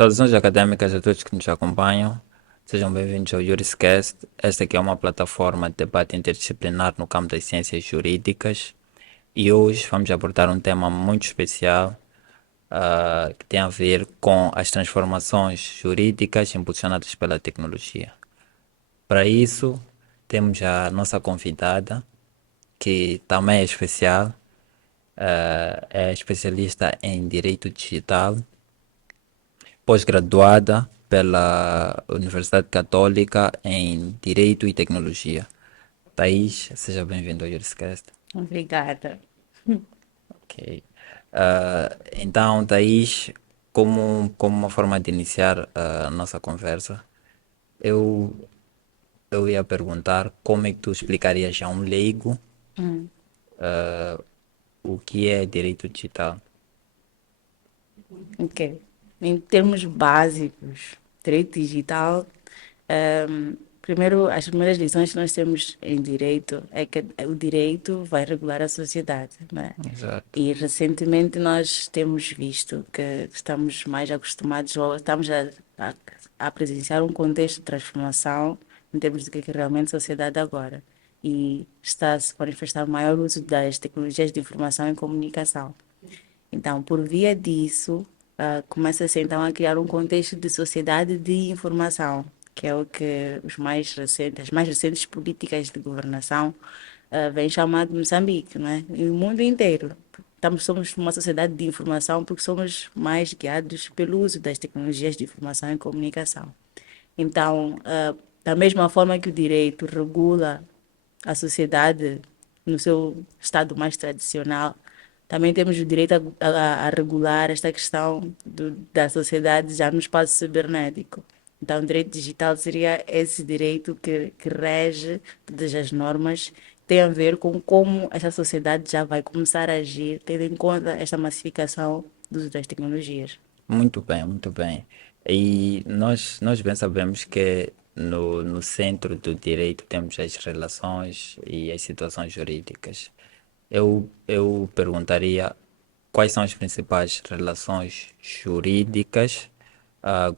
Saudações académicas a todos que nos acompanham. Sejam bem-vindos ao Juriscast. Esta aqui é uma plataforma de debate interdisciplinar no campo das ciências jurídicas. E hoje vamos abordar um tema muito especial, que tem a ver com as transformações jurídicas impulsionadas pela tecnologia. Para isso, temos a nossa convidada, que também é especial, é especialista em Direito Digital, pós-graduada pela Universidade Católica em Direito e Tecnologia. Thaís, seja bem-vindo ao Juriscast. Obrigada. Ok. Então, Thaís, como uma forma de iniciar a nossa conversa, eu, eu ia perguntar como é que tu explicarias a um leigo Hum, o que é direito digital. ok. Em termos básicos, direito digital, primeiro, as primeiras lições que nós temos em direito é que o direito vai regular a sociedade, né? Exato. E recentemente nós temos visto que estamos mais acostumados, ou estamos a presenciar um contexto de transformação em termos do que é realmente a sociedade agora. E está a se manifestar o maior uso das tecnologias de informação e comunicação. Então, por via disso, começa-se então a criar um contexto de sociedade de informação, que é o que as mais recentes políticas de governação vêm chamar de Moçambique, não é? E o mundo inteiro. Somos uma sociedade de informação porque somos mais guiados pelo uso das tecnologias de informação e comunicação. Então, da mesma forma que o direito regula a sociedade no seu estado mais tradicional, também temos o direito a regular esta questão da sociedade já no espaço cibernético. Então, o direito digital seria esse direito que rege todas as normas, tem a ver com como essa sociedade já vai começar a agir, tendo em conta esta massificação do uso das tecnologias. Muito bem, muito bem. E nós bem sabemos que no centro do direito temos as relações e as situações jurídicas. Eu perguntaria quais são as principais relações jurídicas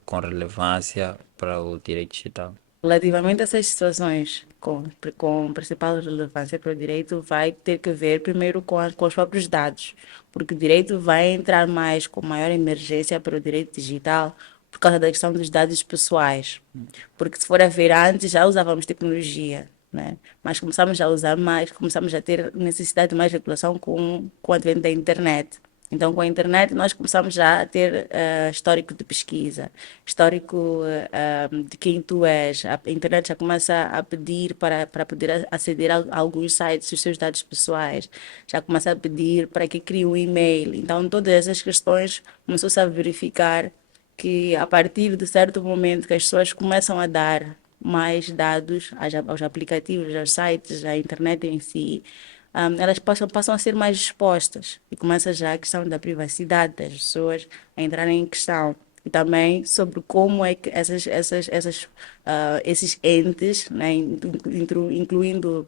com relevância para o direito digital. Relativamente a essas situações com principal relevância para o direito, vai ter que ver primeiro com os próprios dados, porque o direito vai entrar mais com maior emergência para o direito digital por causa da questão dos dados pessoais. Porque se for a ver, antes já usávamos tecnologia, né? Mas começamos a usar mais, começamos a ter necessidade de mais regulação com o advento da internet. Então, com a internet, nós começamos já a ter histórico de pesquisa, histórico de quem tu és. A internet já começa a pedir para poder aceder a alguns sites, os seus dados pessoais. Já começa a pedir para que crie um e-mail. Então, todas essas questões começou-se a verificar que a partir de certo momento que as pessoas começam a dar mais dados aos aplicativos, aos sites, à internet em si, elas passam a ser mais expostas e começa já a questão da privacidade das pessoas a entrarem em questão. E também sobre como é que esses entes, né, incluindo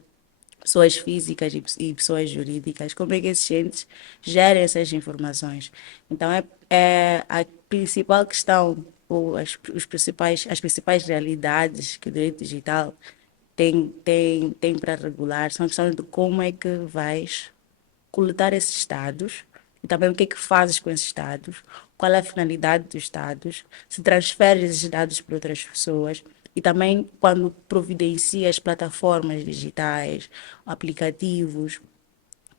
pessoas físicas e pessoas jurídicas, como é que esses entes gerem essas informações. Então, é a principal questão, ou as principais realidades que o direito digital tem para regular são questões de como é que vais coletar esses dados e também o que é que fazes com esses dados, qual é a finalidade dos dados, se transferes esses dados para outras pessoas e também quando providencias plataformas digitais, aplicativos,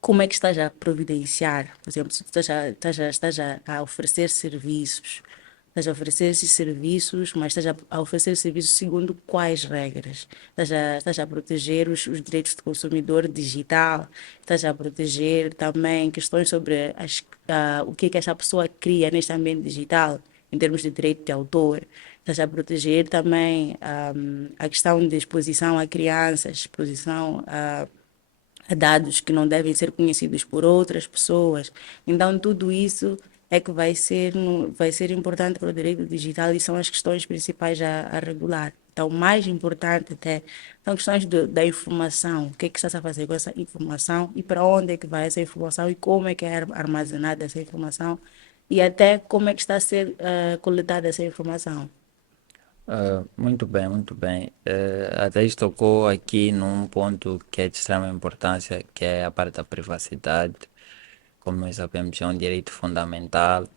como é que estás a providenciar? Por exemplo, se estás a oferecer serviços, estás a oferecer esses serviços, mas estás a oferecer serviços segundo quais regras? Estás a proteger os direitos do consumidor digital, estás a proteger também questões sobre o que essa pessoa cria neste ambiente digital, em termos de direito de autor. Estás a proteger também a questão de exposição a crianças, exposição a dados que não devem ser conhecidos por outras pessoas. Então, tudo isso é que vai ser importante para o direito digital e são as questões principais a regular. Então, o mais importante até são questões da informação. O que é que estás a fazer com essa informação e para onde é que vai essa informação e como é que é armazenada essa informação e até como é que está a ser coletada essa informação. Muito bem, muito bem. Até isso tocou aqui num ponto que é de extrema importância, que é a parte da privacidade. Como nós sabemos, é um direito fundamental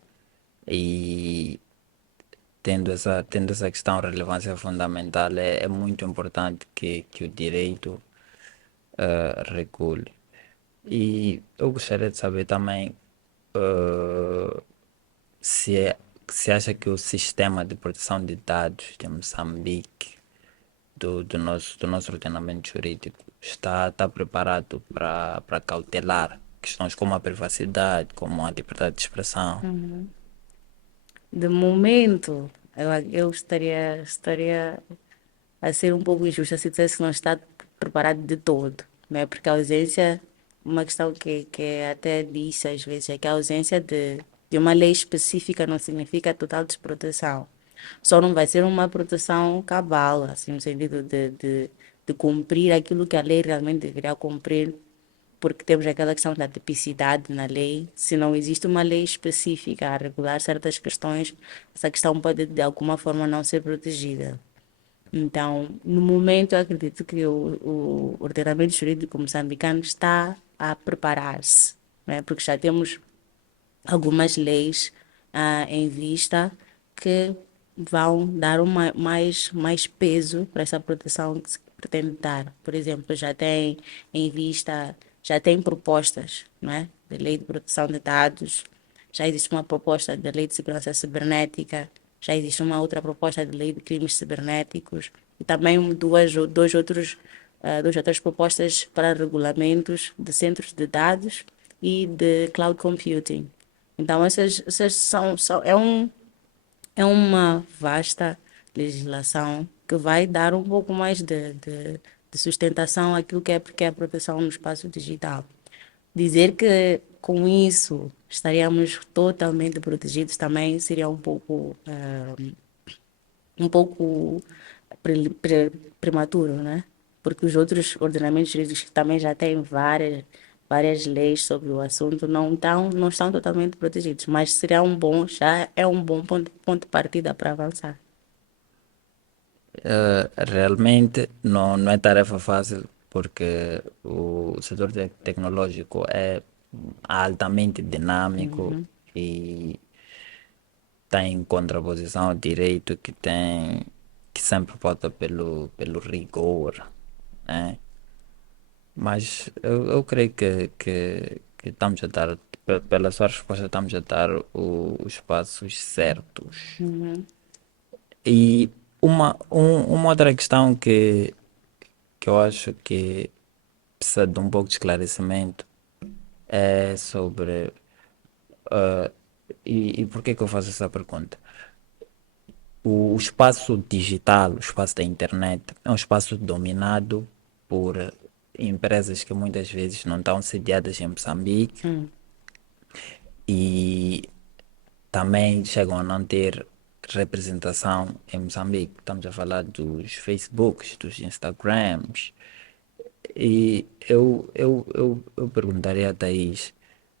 e tendo essa questão de relevância fundamental, é muito importante que o direito regule. E eu gostaria de saber também eh, se, se acha que o sistema de proteção de dados de Moçambique, do nosso ordenamento jurídico, está preparado para cautelar questões como a privacidade, como a liberdade de expressão. De momento, eu estaria a ser um pouco injusta se dissesse que não está preparado de todo, né? Porque a ausência, uma questão que até disse às vezes, é que a ausência de uma lei específica não significa total desproteção. Só não vai ser uma proteção cabal, assim, no sentido de cumprir aquilo que a lei realmente deveria cumprir, porque temos aquela questão da tipicidade na lei. Se não existe uma lei específica a regular certas questões, essa questão pode de alguma forma não ser protegida. Então, no momento, eu acredito que o ordenamento jurídico moçambicano está a preparar-se, né? Porque já temos algumas leis em vista que vão dar mais peso para essa proteção que se pretende dar. Por exemplo, já tem em vista, já tem propostas, não é? De lei de proteção de dados, já existe uma proposta de lei de segurança cibernética, já existe uma outra proposta de lei de crimes cibernéticos e também duas outras propostas para regulamentos de centros de dados e de cloud computing. Então, essas é uma vasta legislação que vai dar um pouco mais de sustentação àquilo que é a proteção no espaço digital. Dizer que com isso estaríamos totalmente protegidos também seria um pouco prematuro, né? Porque os outros ordenamentos jurídicos que também já têm várias leis sobre o assunto não estão totalmente protegidos, mas seria já é um bom ponto de partida para avançar. Realmente não é tarefa fácil, porque o setor tecnológico é altamente dinâmico e está em contraposição ao direito que sempre vota pelo rigor, né? Mas eu creio que estamos a dar, pela sua resposta, estamos a dar os passos certos. E uma outra questão que eu acho que precisa de um pouco de esclarecimento é sobre. E por que que eu faço essa pergunta? O espaço digital, o espaço da internet, é um espaço dominado por empresas que muitas vezes não estão sediadas em Moçambique e também chegam a não ter representação em Moçambique. Estamos a falar dos Facebooks, dos Instagrams. E eu perguntaria a Thaís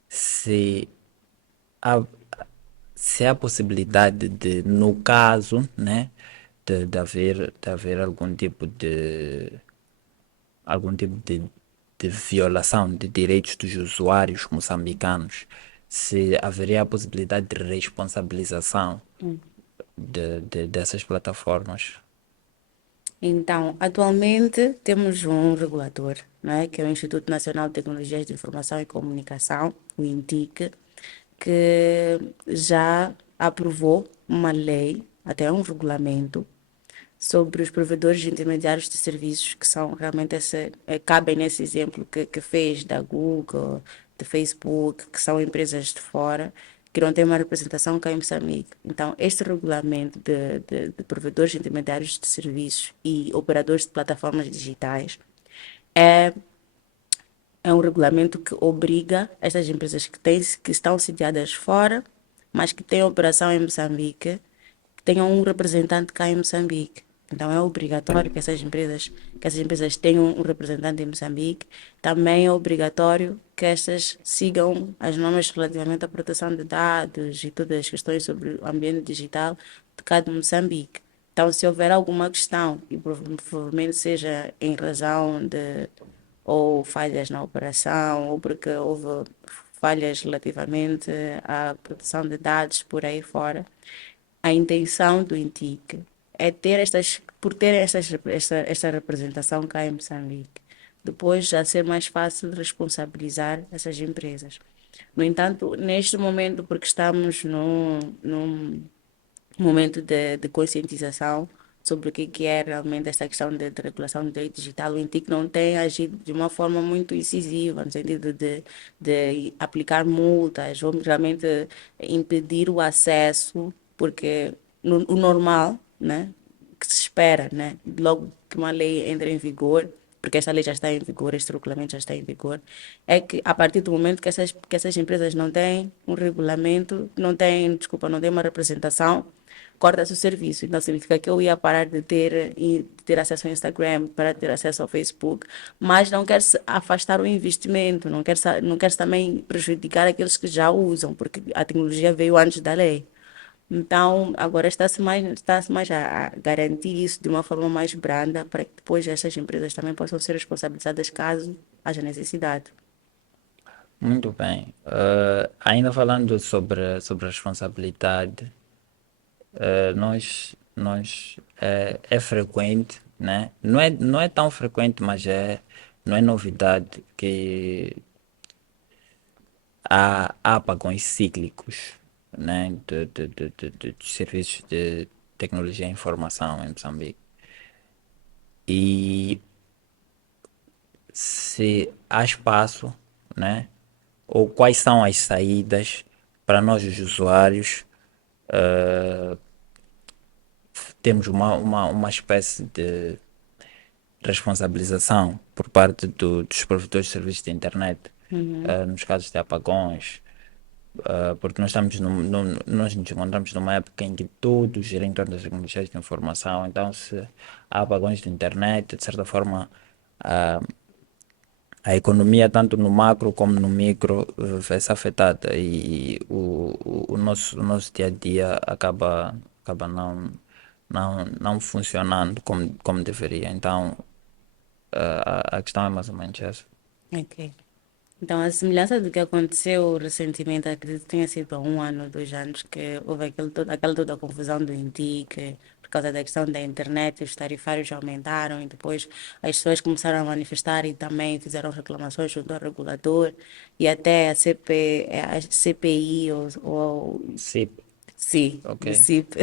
se há, se há possibilidade de, no caso, né, de haver algum tipo de violação de direitos dos usuários moçambicanos, se haveria a possibilidade de responsabilização dessas plataformas. Então, atualmente temos um regulador, não é? Que é o Instituto Nacional de Tecnologias de Informação e Comunicação, o INTIC, que já aprovou uma lei, até um regulamento, sobre os provedores intermediários de serviços que são realmente cabem nesse exemplo que fez da Google, de Facebook, que são empresas de fora, que não têm uma representação cá em Moçambique. Então, este regulamento de provedores intermediários de serviços e operadores de plataformas digitais é, é um regulamento que obriga estas empresas que estão sediadas fora, mas que têm operação em Moçambique, que tenham um representante cá em Moçambique. Então é obrigatório que essas empresas tenham um representante em Moçambique. Também é obrigatório que estas sigam as normas relativamente à proteção de dados e todas as questões sobre o ambiente digital de cada Moçambique. Então, se houver alguma questão, e provavelmente seja em razão de ou falhas na operação, ou porque houve falhas relativamente à proteção de dados por aí fora, a intenção do INTIC é ter por ter esta representação cá em Moçambique, depois já ser mais fácil responsabilizar essas empresas. No entanto, neste momento, porque estamos num momento de conscientização sobre o que é realmente esta questão de regulação do direito digital, o INTIC não tem agido de uma forma muito incisiva, no sentido de aplicar multas ou realmente impedir o acesso, porque o normal, né, que se espera, né, logo que uma lei entra em vigor, porque esta lei já está em vigor, este regulamento já está em vigor, é que a partir do momento que essas empresas não têm um regulamento, não têm, desculpa, não têm uma representação, corta-se o serviço. Então significa que eu ia parar de ter acesso ao Instagram, parar de ter acesso ao Facebook, mas não quer se afastar o investimento, não quer também prejudicar aqueles que já usam, porque a tecnologia veio antes da lei. Então, agora está-se mais a garantir isso de uma forma mais branda para que depois essas empresas também possam ser responsabilizadas caso haja necessidade. Muito bem. Ainda falando sobre responsabilidade, é frequente, né? Não é tão frequente, mas não é novidade que há apagões cíclicos, né? De serviços de tecnologia e informação em Moçambique. E se há espaço, né? Ou quais são as saídas para nós, os usuários, temos uma espécie de responsabilização por parte dos provedores de serviços de internet, nos casos de apagões, porque nós nos encontramos numa época em que tudo gira em torno das tecnologias de informação, então se há apagões de internet, de certa forma, ah, a economia, tanto no macro como no micro, vai-se afetada e o nosso dia a dia acaba não funcionando como deveria. Então, a questão é mais ou menos essa. Ok. Então, a semelhança do que aconteceu recentemente, acredito que tenha sido há um ano, 2 anos, que houve aquela toda a confusão do INTIC, por causa da questão da internet, os tarifários aumentaram e depois as pessoas começaram a manifestar e também fizeram reclamações junto ao regulador e até a CPI Sim, sim, ok. do CIP,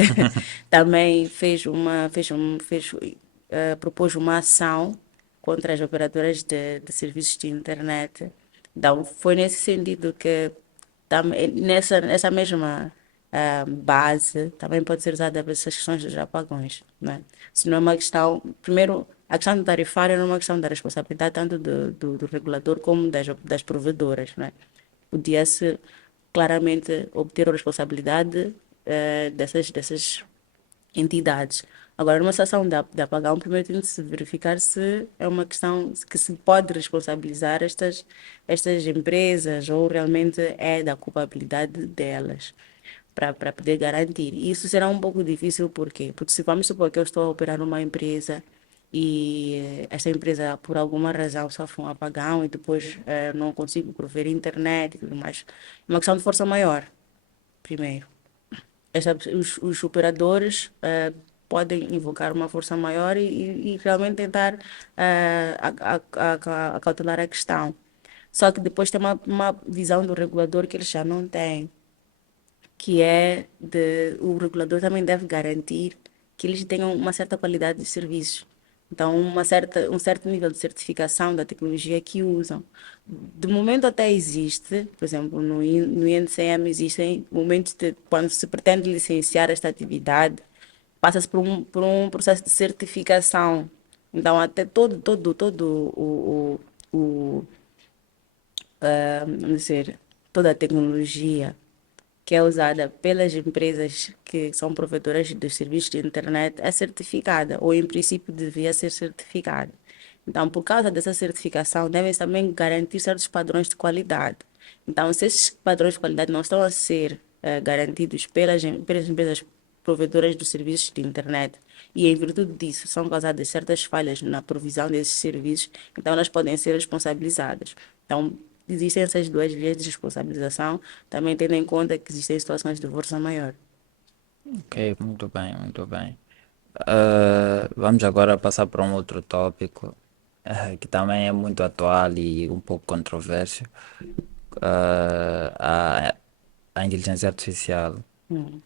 também propôs uma ação contra as operadoras de serviços de internet. Então, foi nesse sentido que nessa mesma base também pode ser usada para essas questões dos apagões, né? Se não é uma questão, primeiro, a questão do tarifário não é uma questão da responsabilidade tanto do regulador como das provedoras, né? Podia-se claramente obter a responsabilidade dessas entidades. Agora, numa situação de apagão, primeiro tem de se verificar se é uma questão que se pode responsabilizar estas empresas ou realmente é da culpabilidade delas para poder garantir. E isso será um pouco difícil, por quê? Porque se vamos supor que eu estou a operar numa empresa e esta empresa, por alguma razão, sofre um apagão e depois não consigo prover internet e tudo mais, é uma questão de força maior, primeiro. Os operadores podem invocar uma força maior e realmente tentar acautelar a questão. Só que depois tem uma visão do regulador que eles já não têm, que é o regulador também deve garantir que eles tenham uma certa qualidade de serviço. Então, um certo nível de certificação da tecnologia que usam. De momento até existe, por exemplo, no INCM existem momentos de quando se pretende licenciar esta atividade, passa-se por um processo de certificação. Então, até todo vamos dizer, toda a tecnologia que é usada pelas empresas que são provedoras dos serviços de internet é certificada, ou em princípio devia ser certificada. Então, por causa dessa certificação, devem também garantir certos padrões de qualidade. Então, se esses padrões de qualidade não estão a ser garantidos pelas empresas provedoras dos serviços de internet, e em virtude disso são causadas certas falhas na provisão desses serviços, então elas podem ser responsabilizadas. Então, existem essas duas vias de responsabilização, também tendo em conta que existem situações de força maior. Ok, muito bem, muito bem. Vamos agora passar para um outro tópico que também é muito atual e um pouco controverso. A inteligência artificial. Hum.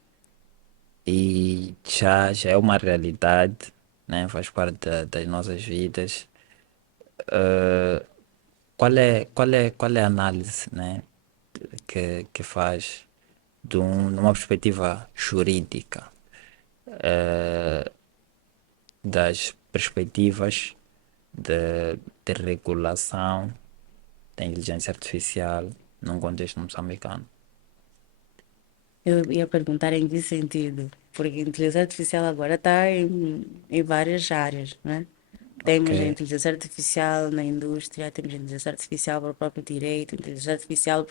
E já é uma realidade, né? Faz parte das nossas vidas. Qual é a análise, né? Que faz numa perspectiva jurídica das perspectivas de regulação da inteligência artificial num contexto moçambicano? Eu ia perguntar em que sentido, porque a inteligência artificial agora está em várias áreas, né? Ok, Temos a inteligência artificial na indústria, temos a inteligência artificial para o próprio direito, inteligência artificial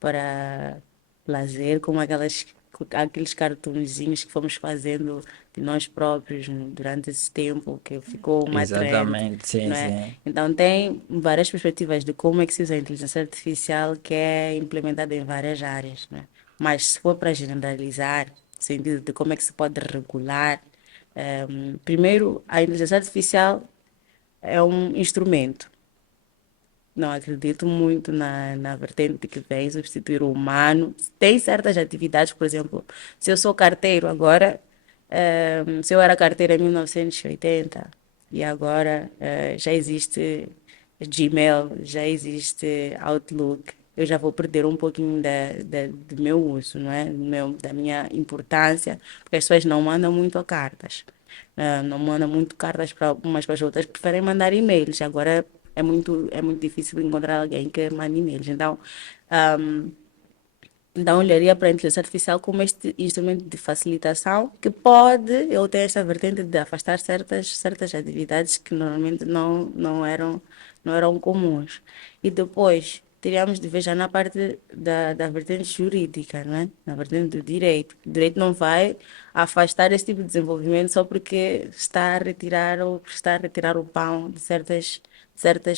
para lazer, como aqueles cartunzinhos que fomos fazendo de nós próprios durante esse tempo, que ficou uma trend, exatamente, sim, não é? sim. Então, tem várias perspectivas de como é que se usa a inteligência artificial que é implementada em várias áreas, não é? Mas se for para generalizar, no sentido de como é que se pode regular, primeiro, a inteligência artificial é um instrumento. Não acredito muito na vertente que vem substituir o humano. Tem certas atividades, por exemplo, se eu sou carteiro agora, se eu era carteira em 1980 e agora já existe Gmail, já existe Outlook, eu já vou perder um pouquinho do meu uso, não é? Da minha importância, porque as pessoas não mandam muito cartas. Não mandam muito cartas para umas para as outras, preferem mandar e-mails. Agora é muito difícil encontrar alguém que mande e-mails. Então, olharia para a inteligência artificial como este instrumento de facilitação que pode, eu tenho esta vertente de afastar certas atividades que normalmente não eram comuns. E depois, teríamos de ver já na parte da vertente jurídica, não é? Na vertente do direito. O direito não vai afastar esse tipo de desenvolvimento só porque está a retirar ou está a retirar o pão de certas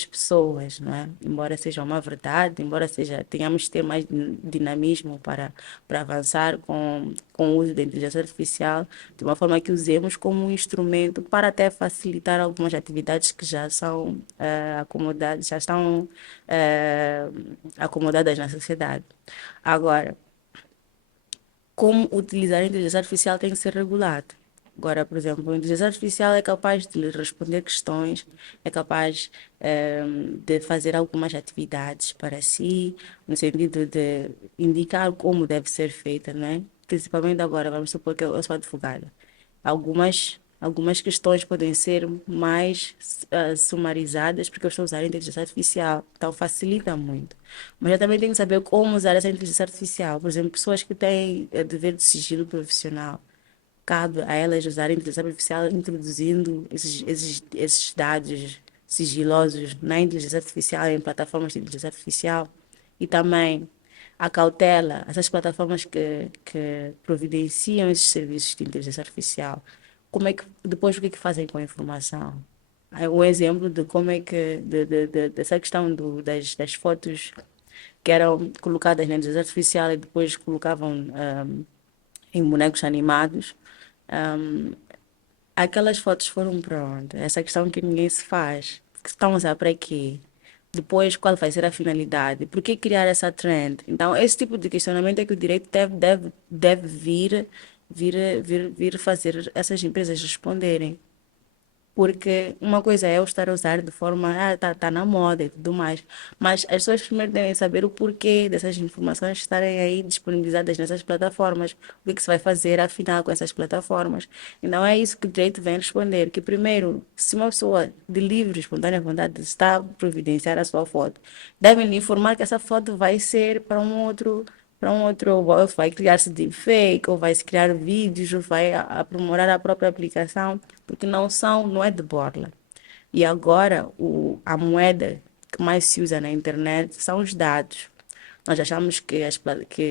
pessoas, não é? Embora seja uma verdade, embora seja, tenhamos de ter mais dinamismo para avançar com o uso da inteligência artificial, de uma forma que usemos como um instrumento para até facilitar algumas atividades que já são acomodadas, já estão acomodadas na sociedade. Agora, como utilizar a inteligência artificial tem que ser regulado. Agora, por exemplo, a inteligência artificial é capaz de lhe responder questões, é capaz de fazer algumas atividades para si, no sentido de indicar como deve ser feita, não é? Principalmente agora, vamos supor que eu sou advogada. Algumas questões podem ser mais sumarizadas porque eu estou usando a inteligência artificial, então facilita muito. Mas eu também tenho que saber como usar essa inteligência artificial. Por exemplo, pessoas que têm dever de sigilo profissional, cabe a elas usar a inteligência artificial introduzindo esses dados sigilosos na inteligência artificial, em plataformas de inteligência artificial. E também a cautela, essas plataformas que providenciam esses serviços de inteligência artificial, como é que, depois o que é que fazem com a informação? O exemplo de como é que, dessa questão das fotos que eram colocadas na inteligência artificial e depois colocavam em bonecos animados. Ahm, Aquelas fotos foram para onde? Essa questão que ninguém se faz. Que estão a usar para quê? Depois, qual vai ser a finalidade? Por que criar essa trend? Então, esse tipo de questionamento é que o direito deve vir fazer essas empresas responderem. Porque uma coisa é eu estar a usar de forma, tá na moda e tudo mais. Mas as pessoas primeiro devem saber o porquê dessas informações estarem aí disponibilizadas nessas plataformas. O que é que se vai fazer afinal com essas plataformas? Então é isso que o direito vem responder. Que primeiro, se uma pessoa de livre, e espontânea vontade está a providenciar a sua foto, devem lhe informar que essa foto vai ser para um outro para um outro, ou vai criar-se deepfake, ou vai se criar vídeos, ou vai aprimorar a própria aplicação, porque não é de borla. E agora a moeda que mais se usa na internet são os dados. Nós achamos que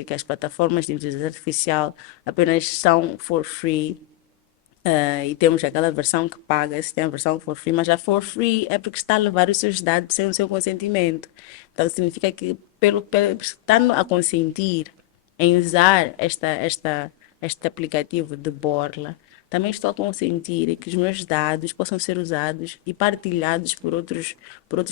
que as plataformas de inteligência artificial apenas são for free, e temos aquela versão que paga, se tem a versão for free, mas a for free é porque está a levar os seus dados sem o seu consentimento. Então significa que pelo estando a consentir em usar este aplicativo de borla, também estou a consentir que os meus dados possam ser usados e partilhados por outros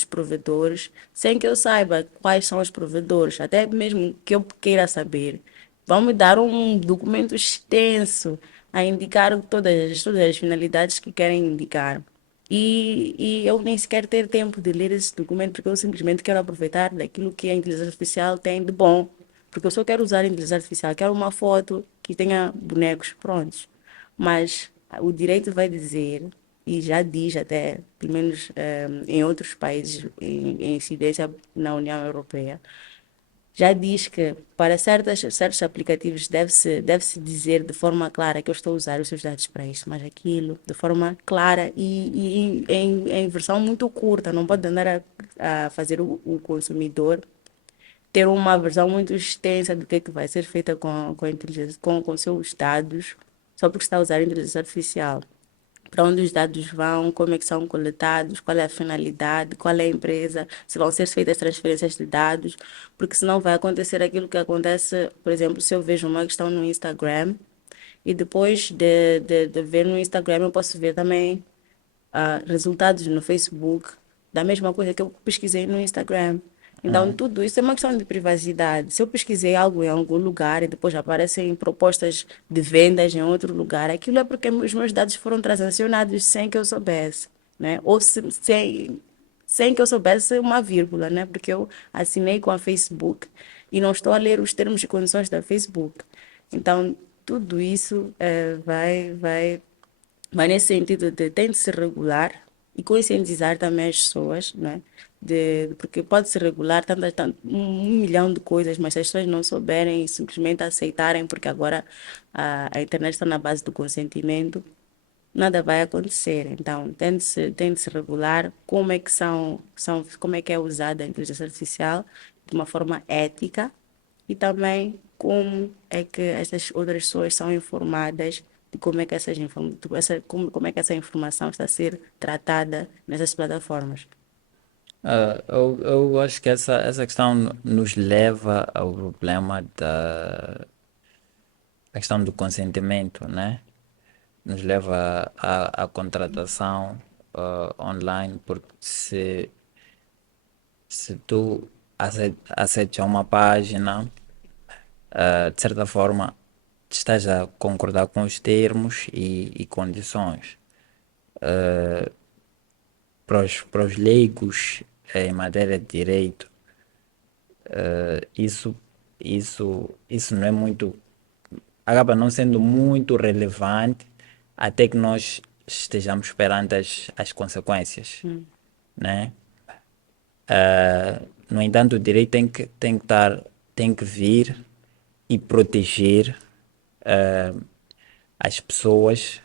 provedores, sem que eu saiba quais são os provedores, até mesmo que eu queira saber. Vão me dar um documento extenso a indicar todas as finalidades que querem indicar. E eu nem sequer ter tempo de ler esse documento, porque eu simplesmente quero aproveitar daquilo que a inteligência artificial tem de bom. Porque eu só quero usar a inteligência artificial, quero uma foto que tenha bonecos prontos. Mas o direito vai dizer, e já diz até, pelo menos em outros países em incidência na União Europeia, já diz que para certos aplicativos deve-se dizer de forma clara que eu estou a usar os seus dados para isto, mas aquilo, de forma clara e em versão muito curta. Não pode andar a fazer o consumidor ter uma versão muito extensa do que vai ser feita com a inteligência, com seus dados, só porque está a usar a inteligência artificial. Para onde os dados vão, como é que são coletados, qual é a finalidade, qual é a empresa, se vão ser feitas transferências de dados, porque senão vai acontecer aquilo que acontece, por exemplo, se eu vejo uma questão no Instagram e depois de ver no Instagram eu posso ver também resultados no Facebook da mesma coisa que eu pesquisei no Instagram. Então, Uhum. tudo isso é uma questão de privacidade. Se eu pesquisei algo em algum lugar e depois aparecem propostas de vendas em outro lugar, aquilo é porque os meus dados foram transacionados sem que eu soubesse, né? Ou sem que eu soubesse uma vírgula, né? Porque eu assinei com a Facebook e não estou a ler os termos e condições da Facebook. Então, tudo isso vai nesse sentido de tem de se regular e conscientizar também as pessoas, né? Porque pode se regular um milhão de coisas, mas se as pessoas não souberem e simplesmente aceitarem, porque agora a internet está na base do consentimento, nada vai acontecer. Então, tem de se regular como é que como é que é usada a inteligência artificial de uma forma ética e também como é que essas outras pessoas são informadas de como é que como é que essa informação está a ser tratada nessas plataformas. Eu acho que essa questão nos leva ao problema da a questão do consentimento, né? Nos leva à contratação online, porque se tu aceitas uma página, de certa forma, estás a concordar com os termos e condições. Para os leigos em matéria de direito, isso, isso não é muito, acaba não sendo muito relevante até que nós estejamos perante as consequências, né? No entanto, o direito tem que vir e proteger as pessoas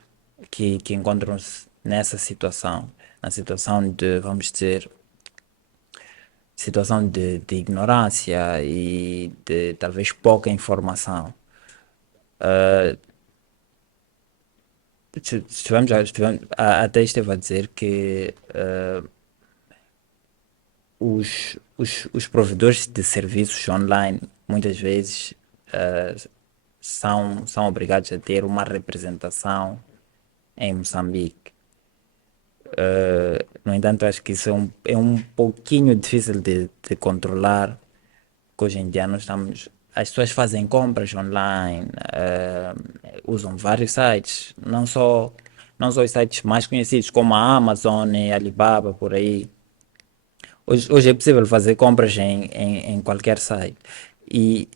que encontram-se nessa situação, na situação de, vamos dizer, situação de ignorância e de talvez pouca informação. Até esteve a dizer que os provedores de serviços online muitas vezes são obrigados a ter uma representação em Moçambique. No entanto, acho que isso é um pouquinho difícil de controlar, porque hoje em dia nós estamos. As pessoas fazem compras online, usam vários sites, não só os sites mais conhecidos como a Amazon e Alibaba, por aí. Hoje é possível fazer compras em qualquer site. E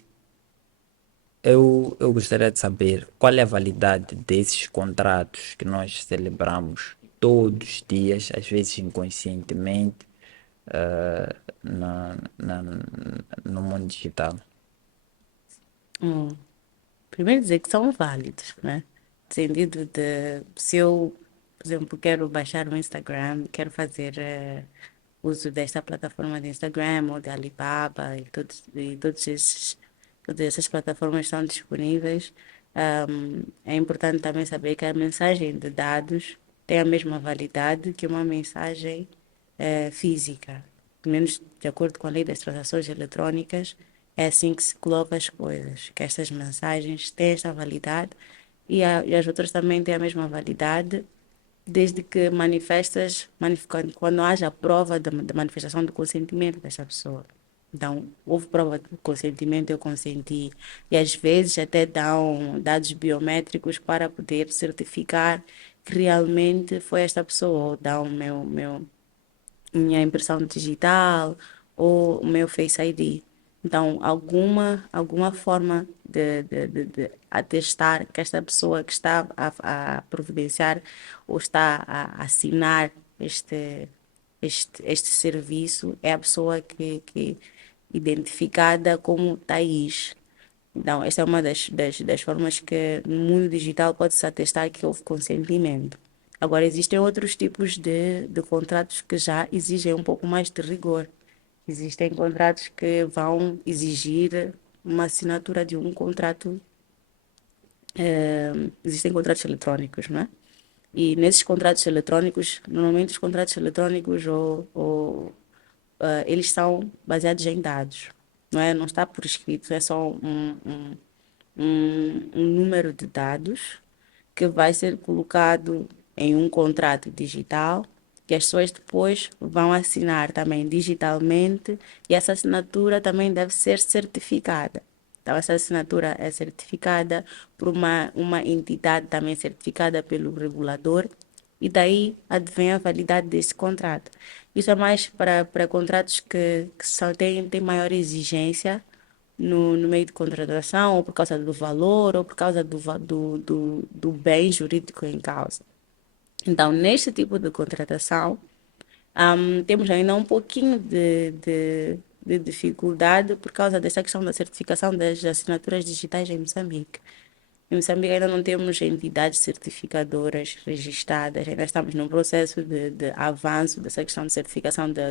eu gostaria de saber qual é a validade desses contratos que nós celebramos todos os dias, às vezes inconscientemente, no mundo digital. Hum, Primeiro dizer que são válidos, né? No sentido de, se eu, por exemplo, quero baixar o Instagram, quero fazer uso desta plataforma de Instagram ou de Alibaba todas essas plataformas estão disponíveis. É importante também saber que a mensagem de dados tem a mesma validade que uma mensagem física. Pelo menos de acordo com a lei das transações eletrônicas, é assim que se coloca as coisas, que estas mensagens têm esta validade e as outras também têm a mesma validade, desde que quando haja prova da manifestação do consentimento desta pessoa. Então, houve prova de consentimento, eu consenti. E às vezes até dão dados biométricos para poder certificar que realmente foi esta pessoa, ou dão minha impressão digital ou o meu Face ID. Então, alguma forma de atestar que esta pessoa que está a providenciar ou está a assinar este serviço é a pessoa que identificada como Thaís. Então, essa é uma das formas que no mundo digital pode-se atestar que houve consentimento. Agora, existem outros tipos de contratos que já exigem um pouco mais de rigor. Existem contratos que vão exigir uma assinatura de um contrato. Existem contratos eletrônicos, não é? E nesses contratos eletrônicos, normalmente os contratos eletrônicos eles são baseados em dados, não é? Não está por escrito, é só um número de dados que vai ser colocado em um contrato digital que as pessoas depois vão assinar também digitalmente e essa assinatura também deve ser certificada. Então, essa assinatura é certificada por uma entidade também certificada pelo regulador e daí advém a validade desse contrato. Isso é mais para contratos têm maior exigência no meio de contratação, ou por causa do valor, ou por causa do bem jurídico em causa. Então, neste tipo de contratação, temos ainda um pouquinho de dificuldade por causa dessa questão da certificação das assinaturas digitais em Moçambique. Em Moçambique ainda não temos entidades certificadoras registradas, ainda estamos num processo de avanço dessa questão de certificação da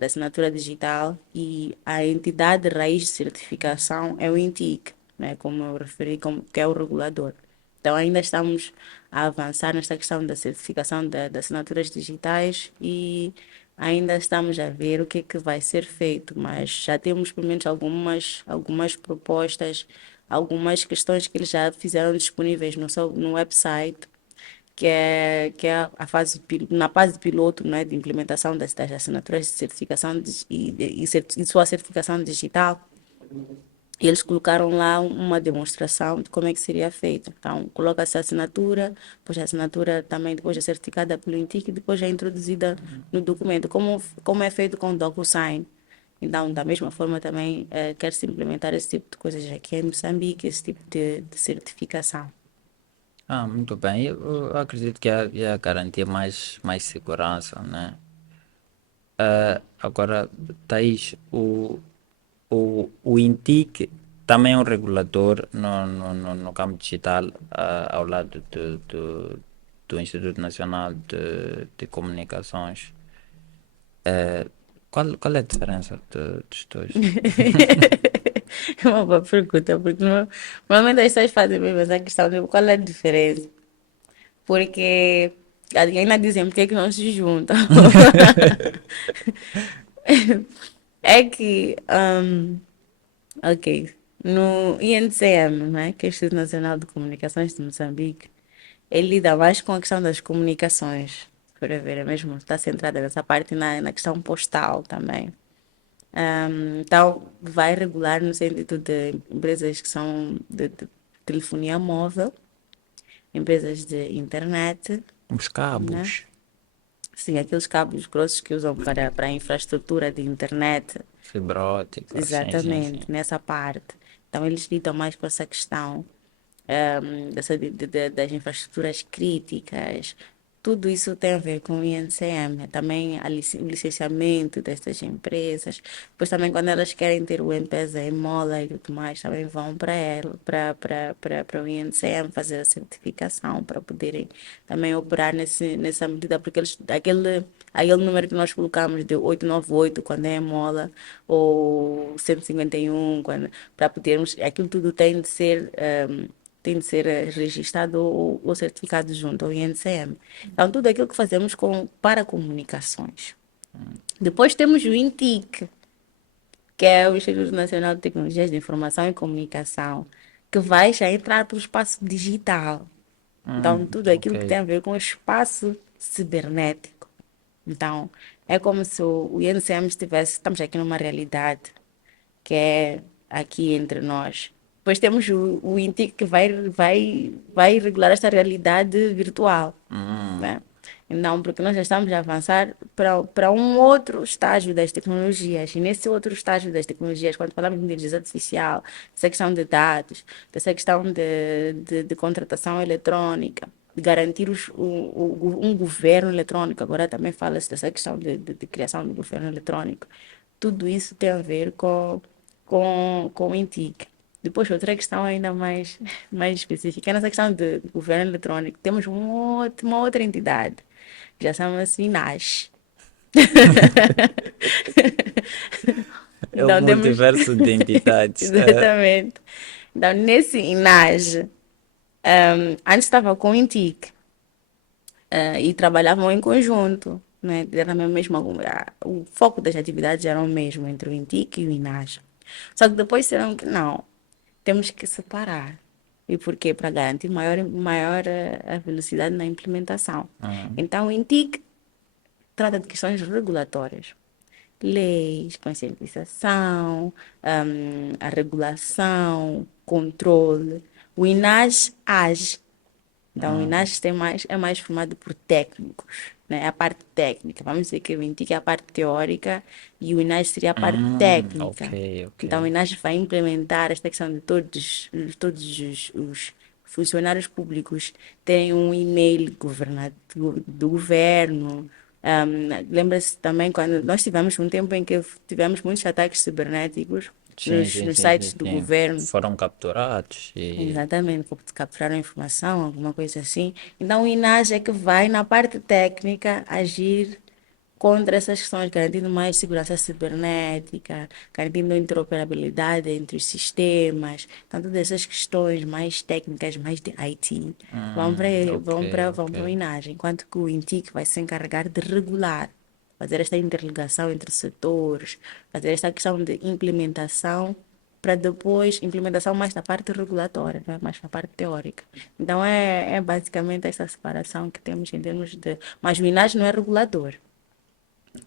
assinatura digital e a entidade raiz de certificação é o INTIC, né, como eu referi, que é o regulador. Então, ainda estamos a avançar nesta questão da certificação das assinaturas digitais e ainda estamos a ver o que é que vai ser feito, mas já temos pelo menos algumas propostas, algumas questões que eles já fizeram disponíveis no website que é na fase de piloto, né, de implementação das assinaturas de certificação e sua certificação digital, e eles colocaram lá uma demonstração de como é que seria feito. Então, coloca-se a assinatura, depois a assinatura também depois é certificada pelo INTIC e depois é introduzida no documento, como é feito com o DocuSign. Então, da mesma forma também quer-se implementar esse tipo de coisas aqui em Moçambique, esse tipo de certificação. Ah, muito bem. Eu acredito que ia garantir mais segurança, né? Agora, Thaís, o INTIC também é um regulador no campo digital, ao lado do Instituto Nacional de Comunicações. Qual é a diferença dos dois? É uma boa pergunta, porque normalmente as pessoas fazem mesmo essa questão de qual é a diferença. Porque ainda dizem por que que não se juntam. É que, ok, no INCM, né, que é o Instituto Nacional de Comunicações de Moçambique, ele lida mais com a questão das comunicações, para ver, é mesmo, está centrada nessa parte e na questão postal também. Então, vai regular no sentido de empresas que são de telefonia móvel, empresas de internet, Os né? cabos, Sim, aqueles cabos grossos que usam para a infraestrutura de internet, fibra ótica, sim, sim, sim. exatamente, nessa parte. Então, eles lidam mais com essa questão das infraestruturas críticas, tudo isso tem a ver com o INCM, também o licenciamento destas empresas. Depois também quando elas querem ter o M-Pesa em mola e tudo mais, também vão para ela, para o INCM fazer a certificação para poderem também operar nessa medida, porque aquele número que nós colocamos de 898 quando é em mola ou 151, para podermos, aquilo tudo tem de ser registrado ou certificado junto ao INCM. Então, tudo aquilo que fazemos para comunicações. Depois temos o INTIC, que é o Instituto Nacional de Tecnologias de Informação e Comunicação, que vai já entrar para o espaço digital. Então, tudo Ok. aquilo que tem a ver com o espaço cibernético. Então, é como se o INCM estamos aqui numa realidade que é aqui entre nós. Depois temos o INTIC que vai regular esta realidade virtual, né? Não, porque nós já estamos a avançar para um outro estágio das tecnologias. E nesse outro estágio das tecnologias, quando falamos de inteligência artificial, dessa questão de dados, dessa questão de contratação eletrônica, de garantir um governo eletrônico, agora também fala-se dessa questão de criação do governo eletrônico. Tudo isso tem a ver com o INTIC. Depois, outra questão ainda mais específica, é nessa questão de governo eletrônico, temos uma outra entidade, que já chama-se INAS. É o Então, temos. multiverso de entidades. Exatamente. Então, nesse INAS, antes estava com o INTIC, e trabalhavam em conjunto, né? Era mesmo, o foco das atividades era o mesmo entre o INTIC e o INAS. Só que depois disseram que não, temos que separar. E por quê? Para garantir maior a velocidade na implementação. Então, o INTIC trata de questões regulatórias. Leis, conscientização, a regulação, controle. O INAS age. Então, o INAS é mais formado por técnicos, né? É a parte técnica. Vamos dizer que o INTIC é a parte teórica e o INAS seria a parte Ok, técnica. ok. Então, o INAS vai implementar esta questão de todos os funcionários públicos terem um e-mail do governo. Lembra-se também quando nós tivemos um tempo em que tivemos muitos ataques cibernéticos Sim, sim, nos sim, sim, sites do sim. governo. Foram capturados e. Exatamente, capturaram informação, alguma coisa assim. Então, o INAS é que vai, na parte técnica, agir contra essas questões, garantindo mais segurança cibernética, garantindo interoperabilidade entre os sistemas. Então, todas essas questões mais técnicas, mais de IT, Ok, vão ok. para o INAS, enquanto que o INTIC vai se encarregar de regular, fazer esta interligação entre setores, fazer esta questão de implementação para depois implementação mais na parte regulatória, né? Mais na parte teórica. Então é basicamente essa separação que temos em termos de. Mas o INAS não é regulador.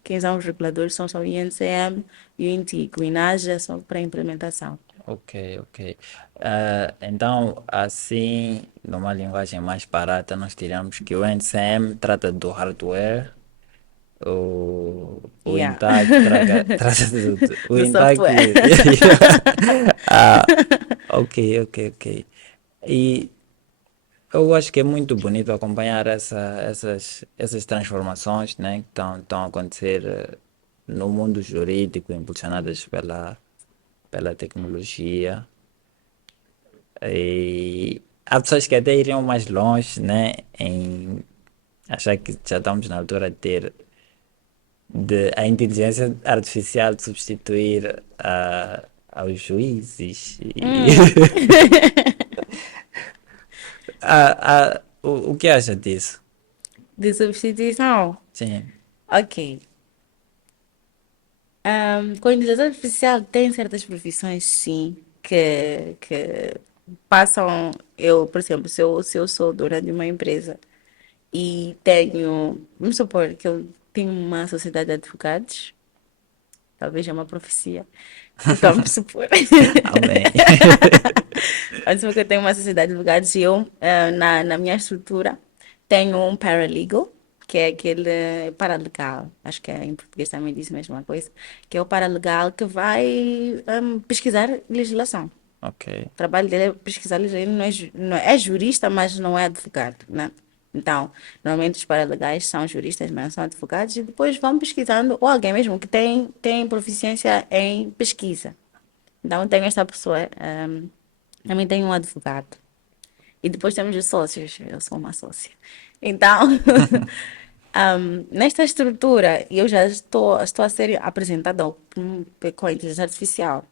Quem são os reguladores são só o INCM e o INTIC. O INAS é só para implementação. Ok, ok. Então, assim, numa linguagem mais barata, nós diríamos que o NCM trata do hardware, o Yeah. Intacct trata o Do Intacct. software. Ah, ok, ok, ok. E eu acho que é muito bonito acompanhar essas transformações, né, que estão a acontecer no mundo jurídico, impulsionadas pela tecnologia. E há pessoas que até iriam mais longe, né, em achar que já estamos na altura de ter a inteligência artificial de substituir aos juízes. Hum, O que acha disso? de substituição. Sim. Ok. Com a inteligência artificial tem certas profissões, sim, que passam. Eu, por exemplo, se eu sou dona de uma empresa e tenho, vamos supor que eu tenho uma sociedade de advogados, talvez é uma profecia. Vamos supor. Amém. Vamos supor que eu tenho uma sociedade de advogados e eu, na minha estrutura, tenho um paralegal, que é aquele paralegal, acho que em português também diz a mesma coisa, que é o paralegal que vai pesquisar legislação. Ok. O trabalho dele é pesquisar legislação, ele não é jurista, mas não é advogado, né? Então, normalmente os paralegais são juristas, mas não são advogados, e depois vão pesquisando, ou alguém mesmo que tem proficiência em pesquisa. Então, eu tenho esta pessoa, também tenho um advogado. E depois temos os sócios, eu sou uma sócia. Então, nesta estrutura, eu já estou a ser apresentada com a inteligência artificial.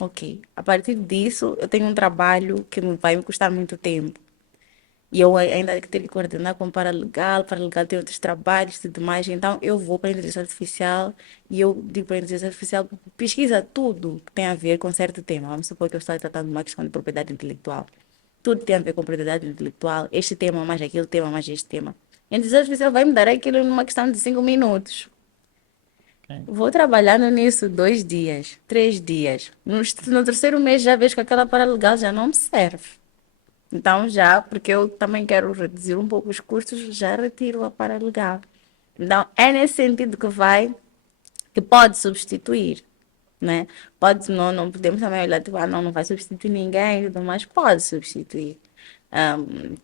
Ok. A partir disso, eu tenho um trabalho que vai me custar muito tempo. E eu ainda tenho que coordenar com o paralegal tem outros trabalhos e tudo mais. Então, eu vou para a inteligência artificial e eu digo para a inteligência artificial, pesquisa tudo que tem a ver com certo tema. Vamos supor que eu estou tratando de uma questão de propriedade intelectual. Tudo tem a ver com propriedade intelectual. Este tema, mais aquele tema, mais este tema. E a inteligência artificial vai me dar aquilo numa questão de 5 minutos. Ok. Vou trabalhando nisso 2 dias, 3 dias. No terceiro mês já vejo que aquela paralegal já não me serve. Então já, porque eu também quero reduzir um pouco os custos, já retiro a paralegal. Então é nesse sentido que pode substituir, né? Pode, não podemos também olhar, tipo, não, não vai substituir ninguém, e tudo mais, pode substituir.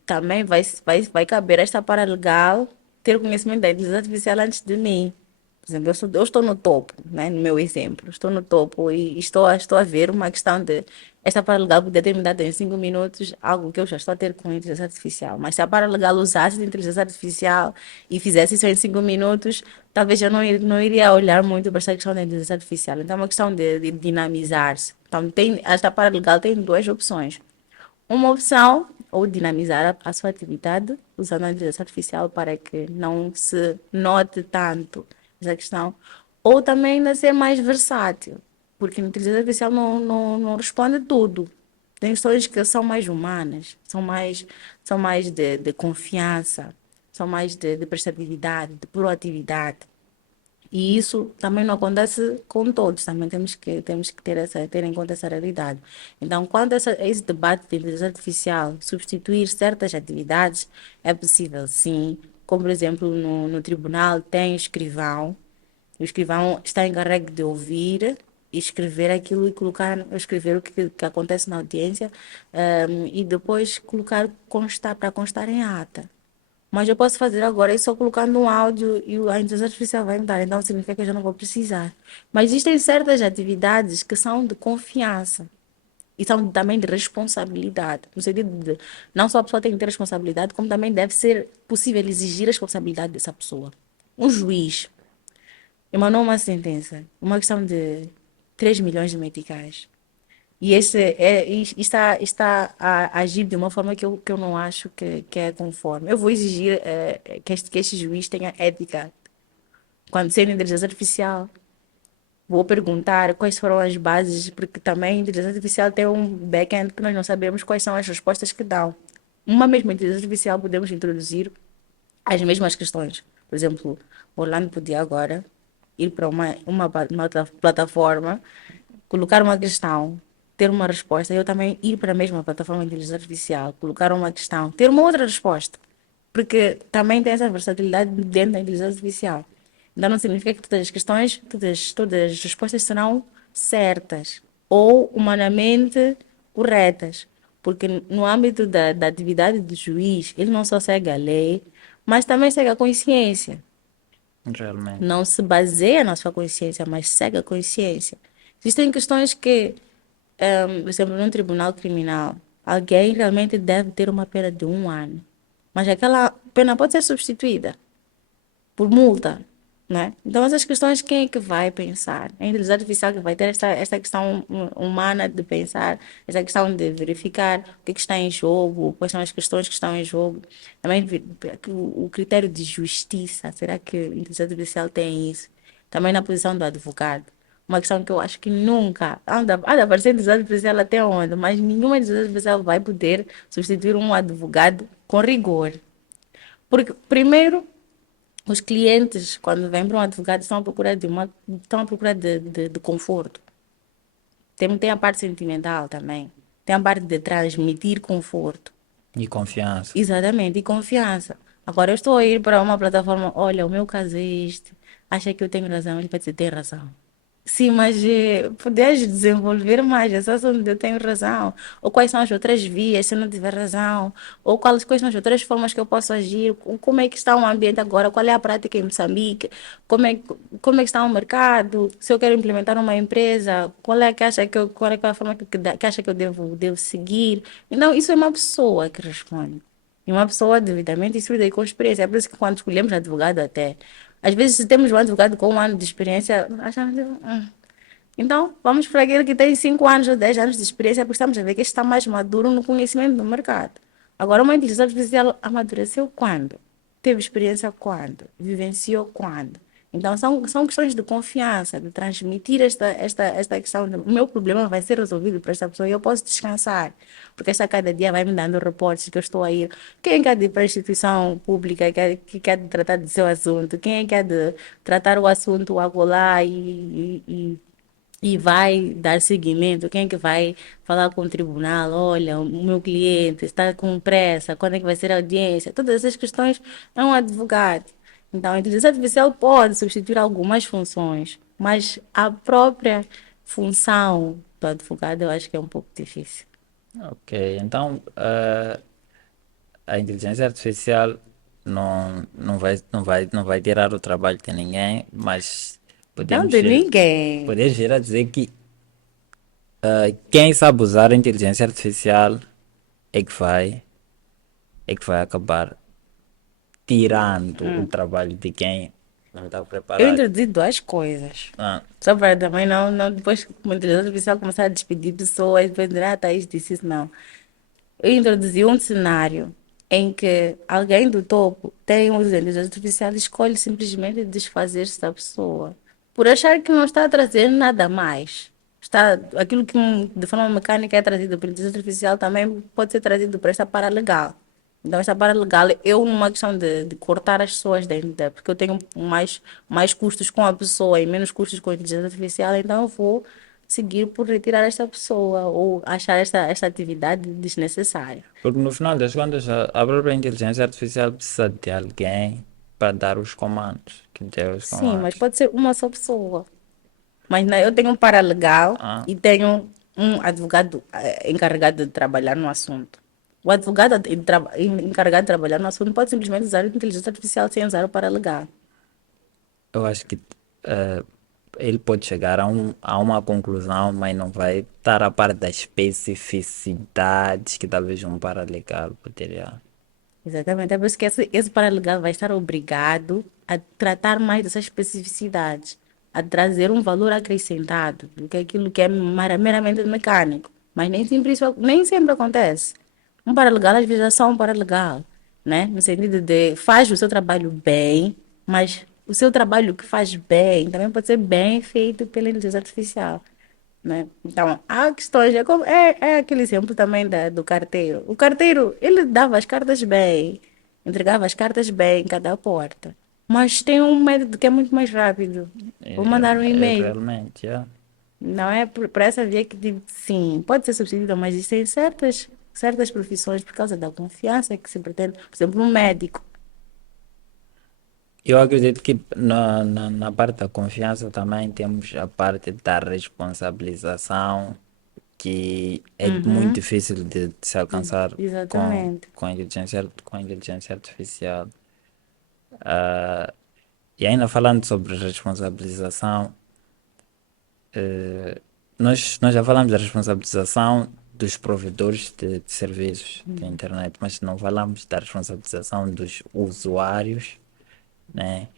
Também vai caber a esta paralegal ter conhecimento da inteligência artificial antes de mim. Por exemplo, eu estou no topo, né? No meu exemplo, estou no topo e estou a ver uma questão de esta paralegal poder ter me dado em 5 minutos algo que eu já estou a ter com a inteligência artificial. Mas se a paralegal usasse de inteligência artificial e fizesse isso em 5 minutos, talvez eu não iria olhar muito para essa questão da inteligência artificial. Então é uma questão de dinamizar-se. Então, esta paralegal tem duas opções. Uma opção, ou dinamizar a sua atividade usando a inteligência artificial para que não se note tanto essa questão, ou também ainda ser mais versátil, porque a inteligência artificial não responde tudo. Tem questões que são mais humanas, são mais de confiança, são mais de prestatividade, de proatividade. E isso também não acontece com todos, também temos que ter em conta essa realidade. Então, quando esse debate de inteligência artificial substituir certas atividades, é possível sim. Como, por exemplo, no tribunal tem o escrivão está encarregue de ouvir e escrever aquilo e escrever o que acontece na audiência, e depois para constar em ata. Mas eu posso fazer agora isso só colocando um áudio e a inteligência artificial vai me dar. Então significa que eu já não vou precisar. Mas existem certas atividades que são de confiança e são também de responsabilidade. No sentido de não só a pessoa tem que ter responsabilidade, como também deve ser possível exigir a responsabilidade dessa pessoa. Um juiz emanou uma sentença, uma questão de 3 milhões de meticais. E está a agir de uma forma que eu não acho que é conforme. Eu vou exigir que este juiz tenha ética quando ser inteligência artificial. Vou perguntar quais foram as bases, porque também a inteligência artificial tem um back-end que nós não sabemos quais são as respostas que dão. Uma mesma inteligência artificial podemos introduzir as mesmas questões. Por exemplo, o Orlando podia agora ir para uma outra plataforma, colocar uma questão, ter uma resposta, e eu também ir para a mesma plataforma de inteligência artificial, colocar uma questão, ter uma outra resposta. Porque também tem essa versatilidade dentro da inteligência artificial. Então não significa que todas as questões, todas as respostas serão certas ou humanamente corretas. Porque no âmbito da atividade do juiz, ele não só segue a lei, mas também segue a consciência. Realmente. Não se baseia na sua consciência, mas segue a consciência. Existem questões que, por exemplo, num tribunal criminal, alguém realmente deve ter uma pena de 1 ano. Mas aquela pena pode ser substituída por multa, né? Então, essas questões, quem é que vai pensar? A inteligência artificial que vai ter esta questão humana de pensar, essa questão de verificar o que está em jogo, quais são as questões que estão em jogo. Também o critério de justiça, será que a inteligência artificial tem isso? Também na posição do advogado. Uma questão que eu acho que nunca, há de aparecer inteligência artificial até onde, mas nenhuma inteligência artificial vai poder substituir um advogado com rigor. Porque, primeiro, os clientes, quando vêm para um advogado, estão à procura de conforto. Tem a parte sentimental também. Tem a parte de transmitir conforto. E confiança. Exatamente, e confiança. Agora, eu estou a ir para uma plataforma, olha, o meu caso é este. Acha que eu tenho razão? Ele vai dizer, tem razão. Sim, mas poderes desenvolver mais, é só onde eu tenho razão. Ou quais são as outras vias, se eu não tiver razão. Ou quais são as outras formas que eu posso agir. Como é que está o ambiente agora? Qual é a prática em Moçambique? Como é que está o mercado? Se eu quero implementar uma empresa, qual é que acha que qual é que é a forma que acha que eu devo seguir? Então, isso é uma pessoa que responde. E uma pessoa devidamente instruída e com experiência. É por isso que quando escolhemos advogado até, às vezes se temos um advogado com 1 ano de experiência, achamos, então, vamos para aquele que tem 5 anos ou 10 anos de experiência, porque estamos a ver que este está mais maduro no conhecimento do mercado. Agora, uma inteligência artificial amadureceu quando? Teve experiência quando? Vivenciou quando? Então, são questões de confiança, de transmitir esta questão. O meu problema vai ser resolvido por esta pessoa e eu posso descansar, porque esta cada dia vai me dando reportes que eu estou a ir. Quem quer de ir para a instituição pública que quer de tratar do seu assunto? Quem é que quer de tratar o assunto acolá e vai dar seguimento? Quem é que vai falar com o tribunal? Olha, o meu cliente está com pressa, quando é que vai ser a audiência? Todas essas questões é um advogado. Então, a inteligência artificial pode substituir algumas funções, mas a própria função do advogado eu acho que é um pouco difícil. Ok, então a inteligência artificial não vai tirar o trabalho de ninguém, mas Não podemos de vir, ninguém. poder vir a dizer que quem sabe usar a inteligência artificial é que é que vai acabar tirando o trabalho de quem não está Eu preparado. introduzi duas coisas. Ah, Só para também não depois, como a inteligência artificial começar a despedir pessoas, depois dizer, tá, isso disse isso, não. Eu introduzi um cenário em que alguém do topo tem um inteligência artificial e escolhe simplesmente desfazer-se da pessoa. Por achar que não está a trazer nada mais. Está, aquilo que de forma mecânica é trazido pela inteligência artificial também pode ser trazido para esta paralegal. Então, esta paralegal, eu numa questão de cortar as pessoas dentro da, porque eu tenho mais custos com a pessoa e menos custos com a inteligência artificial, então eu vou seguir por retirar esta pessoa ou achar esta atividade desnecessária. porque no final das contas, a própria inteligência artificial precisa de alguém para dar os comandos, que dê os Sim, mas comandos. pode ser uma só pessoa. Mas eu tenho um paralegal Ah, e tenho um advogado encarregado de trabalhar no assunto. O advogado encarregado de trabalhar no assunto pode simplesmente usar a inteligência artificial sem usar o paralegal. eu acho que eh, ele pode chegar a uma conclusão, mas não vai estar a par das especificidades que talvez um paralegal poderia. Exatamente. É por isso que esse paralegal vai estar obrigado a tratar mais dessas especificidades, a trazer um valor acrescentado do que aquilo que é meramente mecânico. Mas nem sempre isso nem sempre acontece. Um paralegal às vezes é só um paralegal, né? No sentido de faz o seu trabalho bem, mas o seu trabalho que faz bem também pode ser bem feito pela inteligência artificial, né? Então, há questões, é aquele exemplo também do carteiro. O carteiro, ele dava as cartas bem, entregava as cartas bem em cada porta, mas tem um método que é muito mais rápido. Vou mandar um e-mail. Realmente, yeah. Não é por essa via que digo que sim, pode ser substituído, mas existem certas profissões por causa da confiança que se pretende. Por exemplo, um médico. Eu acredito que na parte da confiança também temos a parte da responsabilização, que é muito Uhum, difícil de se alcançar exatamente. com a inteligência artificial. E ainda falando sobre responsabilização, nós já falamos da responsabilização dos provedores de serviços de internet, mas não falamos da responsabilização dos usuários, né?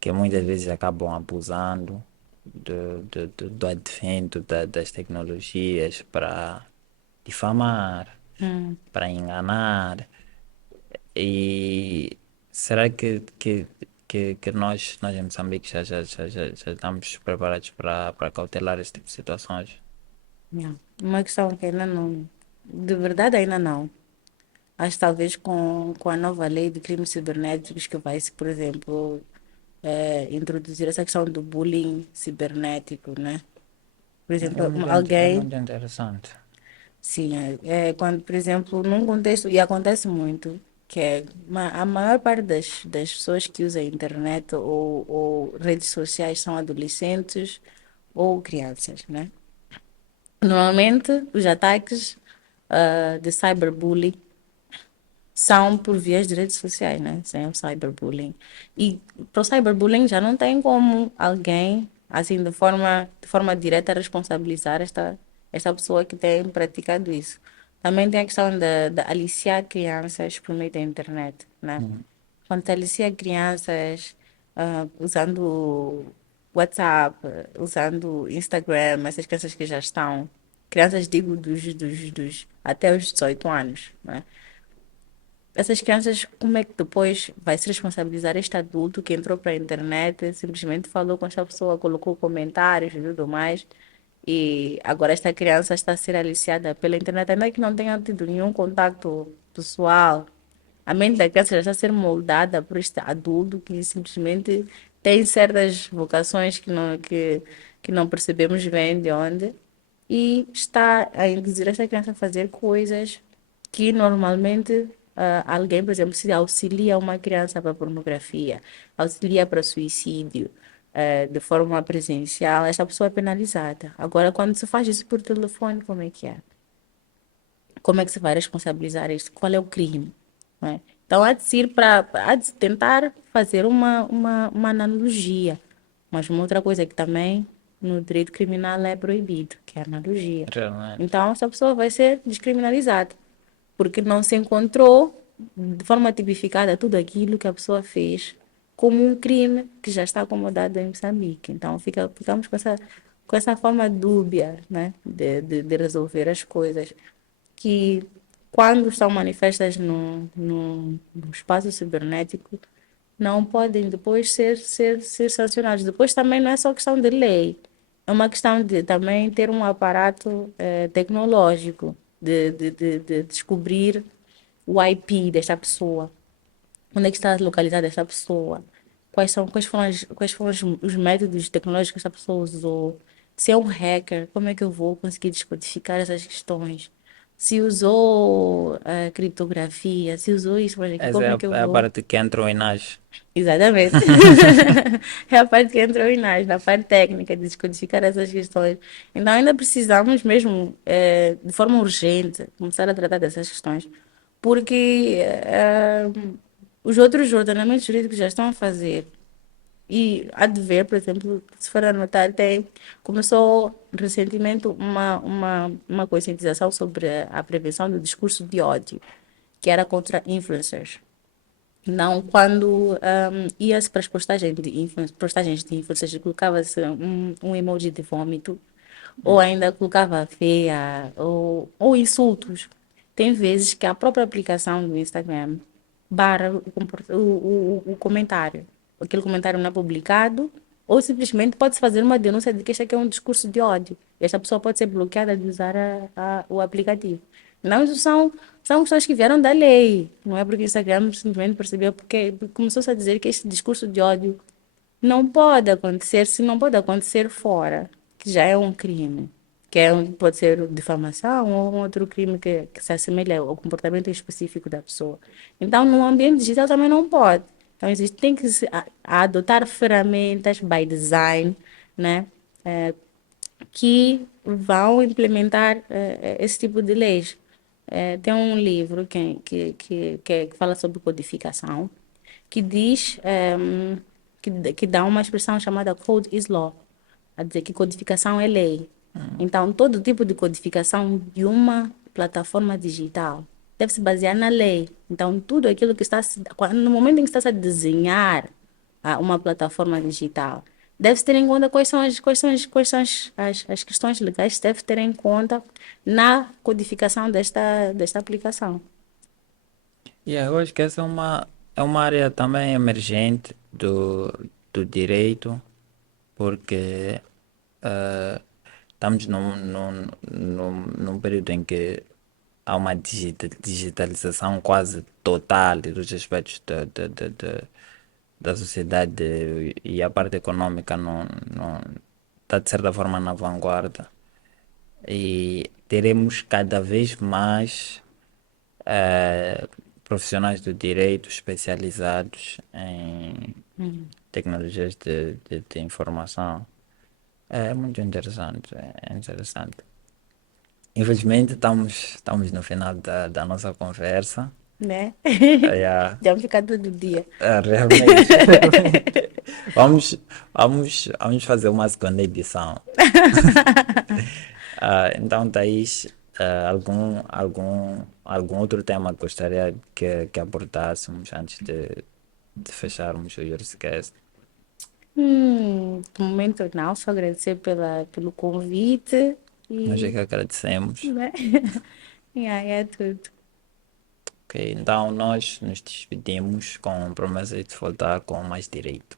Que muitas vezes acabam abusando do advento das tecnologias para difamar, Hum. para enganar. E será que nós em Moçambique já estamos preparados para cautelar esse tipo de situações? Não. Uma questão que ainda não, de verdade ainda não. Acho que talvez com a nova lei de crimes cibernéticos que vai, se, por exemplo, introduzir essa questão do bullying cibernético, né? Por exemplo, É alguém, muito interessante. sim, quando, por exemplo, num contexto, e acontece muito, que é a maior parte das pessoas que usam a internet ou redes sociais são adolescentes ou crianças, né? Normalmente, os ataques de cyberbullying são por vias de redes sociais, né? Sem o cyberbullying. E para o cyberbullying já não tem como alguém, assim, de forma direta, responsabilizar esta pessoa que tem praticado isso. Também tem a questão de aliciar crianças por meio da internet, né? Uhum. Quando se alicia crianças usando WhatsApp, usando Instagram, essas crianças que já estão, crianças, digo, até os 18 anos, né? Essas crianças, como é que depois vai se responsabilizar este adulto que entrou para a internet, simplesmente falou com esta pessoa, colocou comentários e tudo mais, e agora esta criança está a ser aliciada pela internet, ainda que não tenha tido nenhum contato pessoal. A mente da criança já está a ser moldada por este adulto que simplesmente tem certas vocações que não percebemos bem de onde, e está a induzir esta criança a fazer coisas que normalmente alguém, por exemplo, se auxilia uma criança para pornografia, auxilia para suicídio, de forma presencial, essa pessoa é penalizada. Agora, quando se faz isso por telefone, como é que é? Como é que se vai responsabilizar isso? Qual é o crime? Não é? Então, há de se tentar fazer uma analogia, mas uma outra coisa que também no direito criminal é proibido, que é a analogia. Realmente. Então, essa pessoa vai ser descriminalizada porque não se encontrou de forma tipificada tudo aquilo que a pessoa fez como um crime que já está acomodado em Moçambique. Então ficamos com essa forma dúbia, né, de resolver as coisas, que quando estão manifestas no espaço cibernético não podem depois ser sancionados. Depois também não é só questão de lei, é uma questão de também ter um aparato tecnológico, de descobrir o IP desta pessoa, onde é que está localizada esta pessoa, quais foram os métodos tecnológicos que essa pessoa usou, se é um hacker, como é que eu vou conseguir descodificar essas questões, se usou criptografia, se usou isso, mas aqui, Essa como é é a, que eu é a vou. parte que entra o Inage. Exatamente. É a parte que entrou em nós, na parte técnica de descodificar essas questões. Então, ainda precisamos mesmo, de forma urgente, começar a tratar dessas questões, porque os outros ordenamentos jurídicos já estão a fazer. E há de ver, por exemplo, se for anotar, começou recentemente uma conscientização sobre a prevenção do discurso de ódio, que era contra influencers. Não, quando ia-se para as postagens de influencers, colocava-se um emoji de vômito, ou ainda colocava feia, ou insultos. Tem vezes que a própria aplicação do Instagram barra o comentário. Aquele comentário não é publicado, ou simplesmente pode-se fazer uma denúncia de que este aqui é um discurso de ódio. Esta pessoa pode ser bloqueada de usar o aplicativo. Não, isso são questões que vieram da lei. Não é porque o Instagram simplesmente percebeu, porque começou-se a dizer que este discurso de ódio não pode acontecer, se não pode acontecer fora, que já é um crime, pode ser difamação ou um outro crime que se assemelha ao comportamento específico da pessoa. Então, no ambiente digital também não pode. Então, tem que adotar ferramentas by design, né? Que vão implementar esse tipo de leis. Tem um livro que fala sobre codificação, que diz, que dá uma expressão chamada Code is Law, a dizer que codificação é lei. Então, todo tipo de codificação de uma plataforma digital deve se basear na lei. Então, tudo aquilo que no momento em que está a desenhar uma plataforma digital, deve-se ter em conta quais são as questões legais que deve ter em conta na codificação desta aplicação. E eu acho que essa é uma área também emergente do direito, porque estamos num período em que há uma digitalização quase total dos aspectos da sociedade, e a parte econômica não está de certa forma na vanguarda. E teremos cada vez mais eh, profissionais do direito especializados em tecnologias de informação. É muito interessante, é interessante. Infelizmente estamos no final da nossa conversa. Né? É, Já ficar todo dia. realmente, realmente. Vamos fazer uma segunda edição. Então, Thaís, algum outro tema que gostaria que abordássemos antes de fecharmos o Juriscast? No momento não, só agradecer pelo convite Nós é que e, agradecemos. né? Yeah, é tudo. Ok, então nós nos despedimos com promessa de voltar com mais direito.